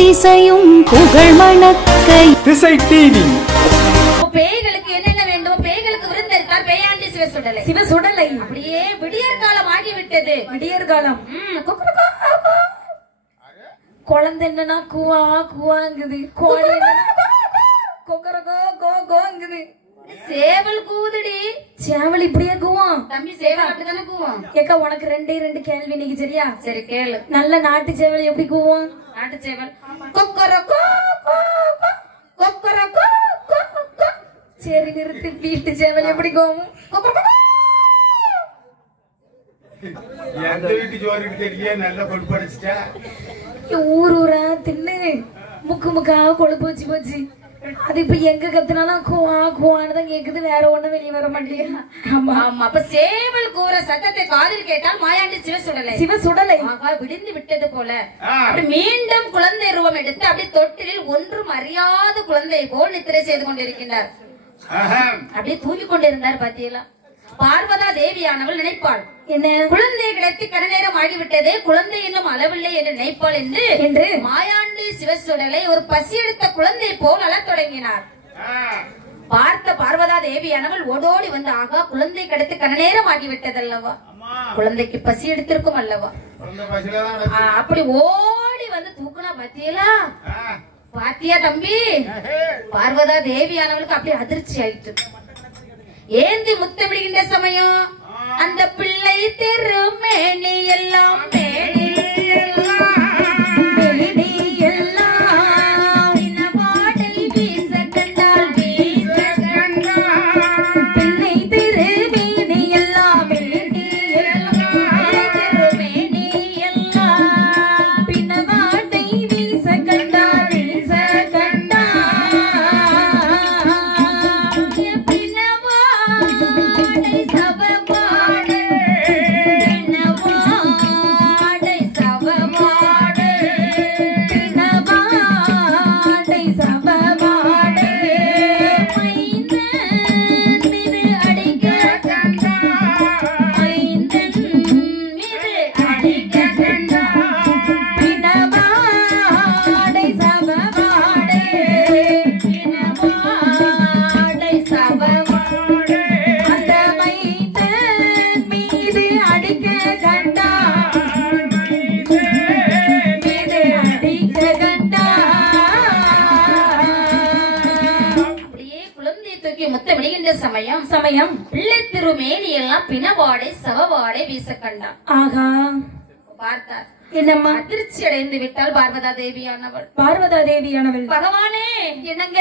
எத்திசையும் புகழ் மணக்க திசை டிவி. பேய்களுக்கு என்னென்ன வேண்டும்? பேய்களுக்கு விருந்தளித்தார் பேயாண்டி சிவசுடலை. சிவசுடலை அப்படியே விடியற் காலம் ஆகிவிட்டது. விடியற் காலம். குழந்தை என்னன்னா குவா குவாங்குது, கோழி கொக்கரகோ கோ கோங்குது, சேவல் கூவுதுடி. சேவல் இப்படியே கூவும். தம்பி சேவல் அப்படித்தானே கூவும். ஏக்கா உனக்கு ரெண்டு கேள்வி இன்னைக்கு, சரியா? சரி கேளு. நல்ல நாட்டு சேவல் எப்படி கூவும்? நாட்டு சேவல் கொக்கரகோ கொக்கரகோ. சரி நிறுத்து. வீட்டு சேவல் எப்படி கூவும்? எந்த வீட்டு ஜோதிக்கு தெரிய நல்ல கொழுப்பு அடிச்சிட்டா. ஊர் ஊரா தின்னு முக்கு முக்கா கொழுப்பு வச்சு போச்சு. அது இப்ப எங்க கத்துனாலும் குவா குவான்னு தான் கேக்குது, வேற ஒண்ணும் வெளியே வர மாட்டேங்க. ஆமா ஆமா. அப்ப சேவல் கூற சத்தத்தை காதில் கேட்டால் மாயாண்டி சிவசுடலை. சிவசுடலை விடிந்து விட்டது போல அப்படி மீண்டும் குழந்தை ரூபம் எடுத்து அப்படி தொட்டிலில் ஒன்றும் அறியாத குழந்தை போல் நித்திரை செய்து கொண்டிருக்கின்றார். அப்படியே தூங்கி கொண்டிருந்தார். பாத்தீங்களா? பார்வதா தேவியானவள் நினைப்பாள், என்ன குழந்தை கிடைத்து கனநேரம் ஆகிவிட்டதே, குழந்தை இன்னும் அளவில்லை என்று நினைப்பாள் என்று மாயாண்டி சிவசுடலை ஒரு பசி எடுத்த குழந்தை போல் அழத் தொடங்கினார். பார்த்த பார்வதா தேவியானவள் ஓடோடி வந்து, ஆகா குழந்தை கிடைத்து கனநேரம் ஆகிவிட்டதல்லவா, குழந்தைக்கு பசி எடுத்திருக்கும் அல்லவா. அப்படி ஓடி வந்து தூக்குனா. பாத்தியலா? பாத்தியா தம்பி? பார்வதா தேவியானவளுக்கு அப்படி அதிர்ச்சி ஆயிட்டு. ஏந்தி முத்தமிடுகின்ற சமயம் அந்த பிள்ளை திருமேனி எல்லாம் மேனி சமயம் பிள்ளை திருமேனி எல்லாம் பிணவாடை சவவாடை வீச கண்டான். ஆகா பார்த்தார். என்னம்மா? அதிர்ச்சி அடைந்து விட்டால் பார்வதா தேவியானவள். பார்வதா தேவியானவள், பகவானே என்னங்க?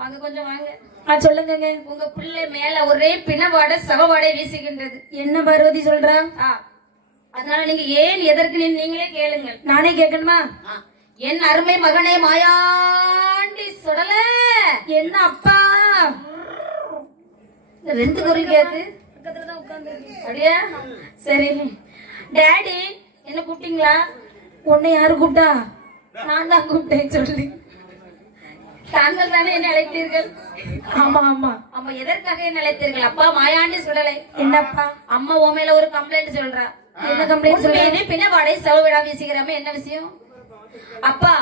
வாங்க கொஞ்சம் வாங்க. சொல்லுங்க. உங்க பிள்ளை மேல ஒரே பிணவாடை சவவாடை வீசுகின்றது. என்ன பார்வதி சொல்றா? அதனால நீங்க ஏன் எதற்கு நீங்களே கேளுங்கள். நானே கேட்கணுமா? என் அருமை மகனே மாயாண்டி சுடல. என்ன அப்பா? ரெண்டு குரல் கேக்கு. அப்படியா? சரி. டாடி என்ன கூப்பிட்டீங்களா? உன்னை யாரு கூப்பிட்டா? நான் தான் கூப்பிட்டேன் சொல்லி. தாங்கள் தானே என்ன அழைத்தீர்கள்? ஆமா ஆமா ஆமா. எதற்காக என்ன அழைத்தீர்கள்? அப்பா மாயாண்டி சுடலை. என்னப்பா? அம்மா உன் மேல ஒரு கம்ப்ளைண்ட் சொல்றா. என்ன கம்ப்ளைண்ட் சொல்றேன்? பிணவாடை சவவிடா வீசுகிறாம என்ன விஷயம்? அப்பா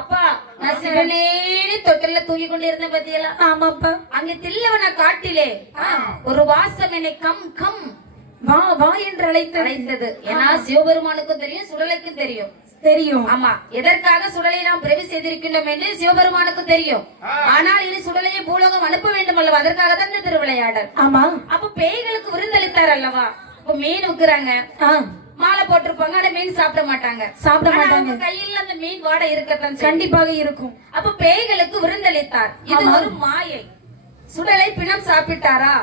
அப்பா நான் சிவனேனி தொட்டில தூங்கி கொண்டிருந்தேன். பத்தியலா? ஆமாப்பா. அங்க தில்லவன காட்டிலே ஒரு வாசம் என்னை கம் கம் வா வா என்று அழைத்தது. ஏன்னா சிவபெருமானுக்கும் தெரியும், சுடலைக்கும் தெரியும். தெரியும். ஆமா. எதற்காக சுடலை நாம் பிரவி செய்திருக்கின்றோம் என்று சிவபெருமானுக்கும் தெரியும். ஆனால் இனி சுடலையை பூலோகம் அனுப்ப வேண்டும் அல்லவா, அதற்காக தான் இந்த திருவிளையாடல். ஆமா. அப்ப பேய்களுக்கு விருந்தளித்தார் அல்லவா. இப்ப மீன் விற்கிறாங்க, மாலை போட்டிருப்பாங்க, ஆனா மீன் சாப்பிட மாட்டாங்க. கையில் அந்த மீன் வாடை இருக்கத்தான் கண்டிப்பாக இருக்கும். அப்ப பேய்களுக்கு விருந்தளித்தார். இது ஒரு மாயை. சுடலை பிணம் சாப்பிட்டாரா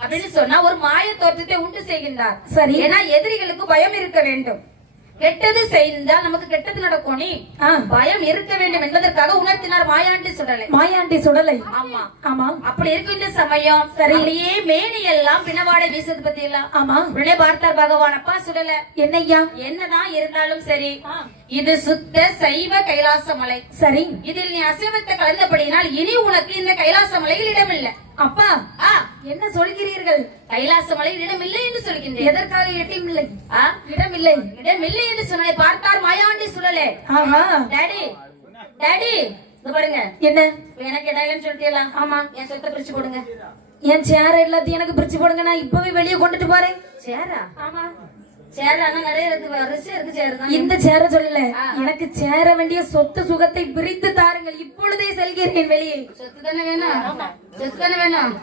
அப்படின்னு சொன்னா ஒரு மாய தோற்றத்தை உண்டு செய்கின்றார். சரி. ஏன்னா எதிரிகளுக்கு பயம் இருக்க வேண்டும். கெட்டது செய்தால் நமக்கு கெட்டது நடக்கும், பயம் இருக்க வேண்டும் என்பதற்காக உணர்த்தினார் மாயாண்டி சுடலை. மாயாண்டி சுடலை. ஆமா ஆமா. அப்படி இருக்கின்ற சமயம் அப்படியே மேனி எல்லாம் பிணவாடை வீசது பத்தி எல்லாம். ஆமா. உடனே பார்த்தார் பகவான். அப்பா சுடலை, என்னையா? என்னதான் இருந்தாலும் சரி, இது சுத்த சைவ கைலாச மலை. சரி. இதில் நீ அசைவத்தை கலந்தபடியினால் இனி உனக்கு இந்த கைலாச மலையில் இடமில்லை. அப்பா என்ன சொல்கிறீர்கள்? கைலாச மலையில் இடம் இல்லை என்று சொல்கின்றேன். எதற்காக இடம் இல்லை? இடம் இல்லை என்று சொன்னதை பார்த்தார் மாயாண்டி சுழலே. டாடி டாடி பாருங்க, என்ன எனக்கு இடம் இல்லைன்னு சொல்லிட்டீங்களா? ஆமா. என் சொத்தை பிரிச்சு போடுங்க. என் சேர எல்லாத்தையும் எனக்கு பிரிச்சு போடுங்க, நான் இப்பவே வெளியே கொண்டுட்டு போறேன். சேரா? ஆமா. சேர் ஆனா நிறைய இருக்கு. சேர் தான். இந்த சேர சொல்லல, எனக்கு சேர வேண்டிய சொத்து சுகத்தை பிரித்து தாருங்கள், இப்பொழுதே செல்கிறேன் வெளியே. சொத்து தானே வேணும், சொத்து தானே வேணும்.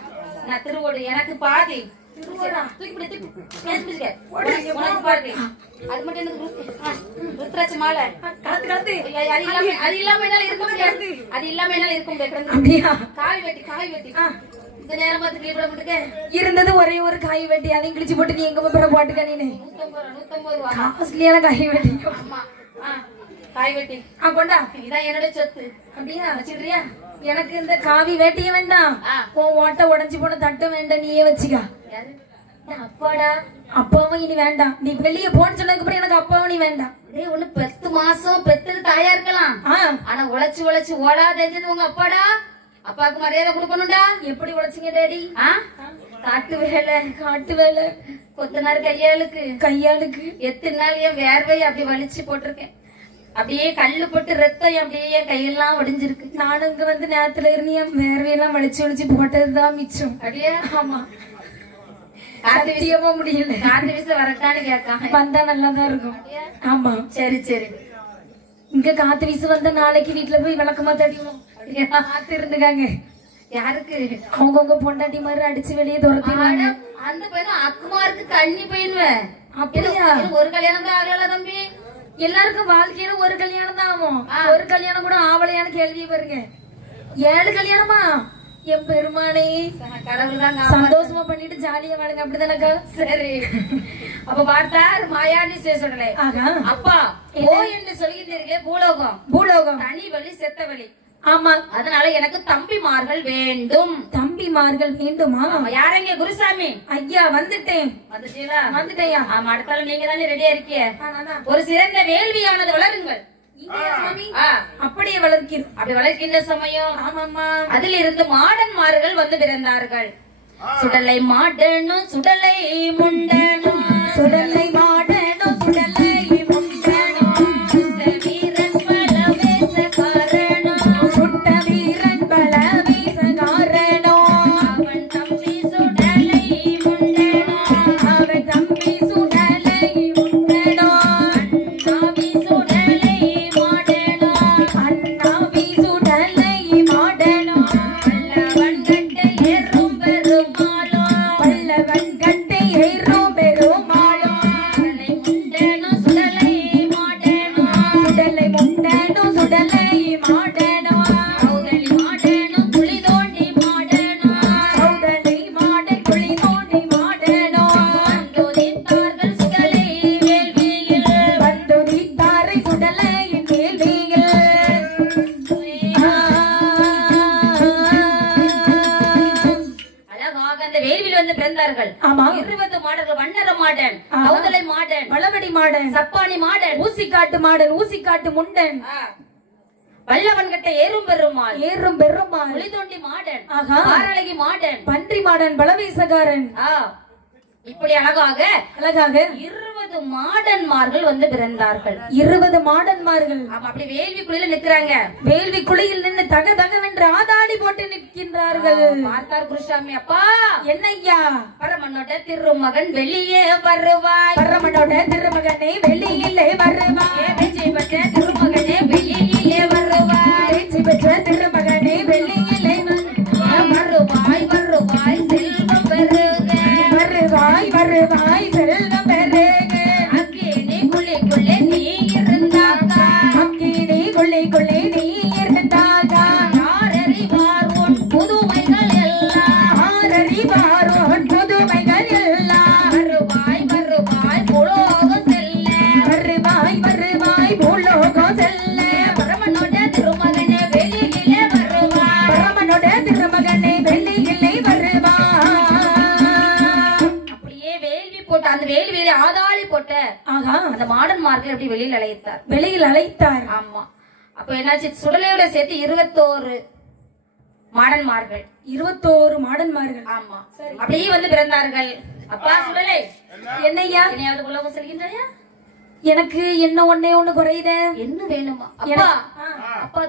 நான் திருவோடு எனக்கு பாதி. அது மட்டும் ருத்ராட்சி மாலை அது இல்லாம என்னால இருக்க முடியாது. அது இல்லாம என்னால இருக்க முடியாது. காய் வெட்டி இந்த நேரம் பார்த்து கிளீன் பண்ண முடியுங்க. இருந்தது ஒரே ஒரு காய் வெட்டி, அதையும் கிழிச்சு போட்டு நீ எங்க போய் போட்டுக்க. நீ 150 ரூபா காஸ்ட்லியான காய் வெட்டி. ஆமா, காய் வெட்டி கொண்டா. இதான் என்னோட சொத்து. அப்படியா? வச்சுக்கிறியா? எனக்கு இந்த காவி வேட்டிய வேண்டாம், உன் ஓட்ட உடஞ்சு போன தட்டு வேண்டாம், நீயே வச்சுக்கா. அப்பாடா, அப்பாவும் இனி வேண்டாம். நீ வெளியே போன்னு சொன்னதுக்கு அப்புறம் எனக்கு அப்பாவும் நீ வேண்டாம். ஒண்ணு 10 மாசம் பெத்தது தாயா இருக்கலாம், ஆனா உழைச்சு ஓடாதது உங்க அப்பாடா. அப்பாவுக்கு மரியாதை கொடுக்கணும்டா. எப்படி உழைச்சிங்க டேடி? காட்டு வேலை கொத்தனார் கையாளுக்கு எத்தனை நாள் என் வேர்வை அப்படி வலிச்சு போட்டிருக்கேன். அப்படியே கல்லு போட்டு ரத்தம் அப்படியே என் கையெல்லாம் ஒடிஞ்சிருக்கு. நானும் இங்க வந்து நேரத்துல இருந்து என் வேர்வையெல்லாம் வலிச்சு போட்டதுதான் மிச்சம். அப்படியே? ஆமா. காத்தியமா முடியல. காத்து வீச வரட்டான்னு கேட்காம வந்தா நல்லாதான் இருக்கும். ஆமா. சரி இங்க காத்து வீசு வந்த நாளைக்கு வீட்டுல போய் விளக்கமா தட்டிவோம். காத்து இருந்துக்காங்க. யாருக்கு? அவங்கவுங்க பொண்டாட்டி மாதிரி அடிச்சு வெளியே துரத்திடுவாங்க. அந்த பையனும் அக்குமாருக்கு கண்ணி பையனுவேன். அப்படியா? ஒரு கல்யாணம் தான் ஆகல தம்பி. எல்லாருக்கும் வாழ்க்கையில ஒரு கல்யாணம் தான் ஆகும். ஒரு கல்யாணம் கூட ஆவலையான கேள்வி பாருங்க. 7 கல்யாணமா? என் பெருமானே, கடவுள் தான் சந்தோஷமா பண்ணிட்டு ஜாலியா வாழுங்க. அப்படிதானக்கா? சரி. அப்ப பார்த்தார் மாயாண்டி சொல்லலை. அப்பா என்று சொல்லிட்டு பூலோகம் தனி வழி செத்த வழி. ஆமா. அதனால எனக்கு தம்பிமார்கள் வேண்டும். தம்பிமார்கள் வேண்டுமா? யாரங்க? குருசாமி. ஐயா வந்துட்டேன். வந்துட்டேயா? ஆமா. அடுத்தாலும் நீங்க தானே ரெடியா இருக்கிய. ஒரு சிறந்த வேள்வியானது வளருங்கள். அப்படியே வளர்க்கிறோம். அப்படி வளர்க்கின்ற சமயம் அதில் இருந்து மாடன்மார்கள் வந்து பிறந்தார்கள். சுடலை மாடனும் சுடலை முண்டனும் சுடலை மாடனும் சுடலை முண்டனும் சுட்ட வீரன் பல வேசகாரனும் சுட்ட வீரன் பல வீசகாரனும் அவன் தம்பி சுடலை முண்டனும் அவன் தம்பி சுடலை முண்டனும் அண்ணாவி சுடலை மாடனும் அண்ணாவி சுடலை மாடனும் பல்லவன் கட்டை ஏறும் பெருமாளும் பல்லவன் கட்டை ஏறும் பெருமாளும் சுடலை முண்டனும் சுடலை மாடனும் சுடலை முண்டனும் சுடலை மாடனும் கௌதலி மாடனும் குழி தோண்டி மாடனும் கௌதலி மாடன் குழி தோண்டி மாடனும் வந்துதித்தார்கள் சுடலை வேள்வியில் வந்துதித்தாரை சுடலையின் வேள்வியில் அழகாக அந்த வேள்வியில் வந்து பிறந்தார்கள். ஆமா. 20 மாடர்கள். வண்ணர மாடன், கௌதலை மாடன், வளவடி மாடன், சப்பானி மாடன், ஊசிக்காட்டு மாடன், ஊசிக்காட்டு முண்டன், வல்லவன் கட்ட ஏறும் பெருமாள், ஏறும் பெருமாள், ஒளிதோண்டி மாடன், ஆஹா, ஆரழகி மாடன், பன்றி மாடன், பலவீசகாரன். இப்படி அழகாக 20 மாடன்மார்கள் வந்து பிறந்தார்கள். 20 மாடன்மார்கள். அப்படி வேள்வி குழியில நிக்கிறாங்க. வேள்வி குழியில் நின்று தக தகவென்று ஆதாடி போட்டு நிற்கின்றார்கள். பார்த்தார் குருசாமி. அப்பா என்னய்யா? பரமனோட திருமகன் வெளியே வருவாய். பரமனோட திருமகனே வெளியிலே வருவாய். வெற்றி பெற்ற திருமகனே வெளியிலே வருவாய். வெற்றி பெற்ற திருமகனே வெளியிலே வருவாய். வருவாய் செல்வம் பெருக. வருவாய் வருவாய் செல்வம் பெருக. அக்கினி குழிக்குள்ளே நீ இருந்தாக. அக்கினி குழிக்குள்ளே நீ இருந்தாக. யாரறிவார் உன் புதுமைகள் எல்லாம். யாரறிவார் உன் புதுமைகள் எல்லாம். வருவாய். வருவாய் பூலோகம் செல்ல. வருவாய். வருவாய் பூலோகம் செல்ல. பரமனோட திருமகனே வெளியிலே வருவாய். பரமனோட திருமகனே வெளியிலே வருவாய். அப்படியே வேள்வி போட்ட அந்த வேள்வியிலே ஆதாளி போட்ட அந்த மாடன்மார்கள் அப்படி வெளியில் அழைத்தார். வெளியில் அழைத்தார். ஆமா. அப்ப என்னாச்சு? சுடலையோட சேர்த்து 21 மாடன்மார்கள். 21 மாடன்மார்கள். ஆமா, அப்படியே வந்து பிறந்தார்கள். அப்பா சொல்லலை என்னையா? என்னையாவது உலகம் செல்கின்றாயா? எனக்கு என்ன ஒண்ணே ஒண்ணு குறையுத. என்ன வேணுமா அப்பா? அப்பா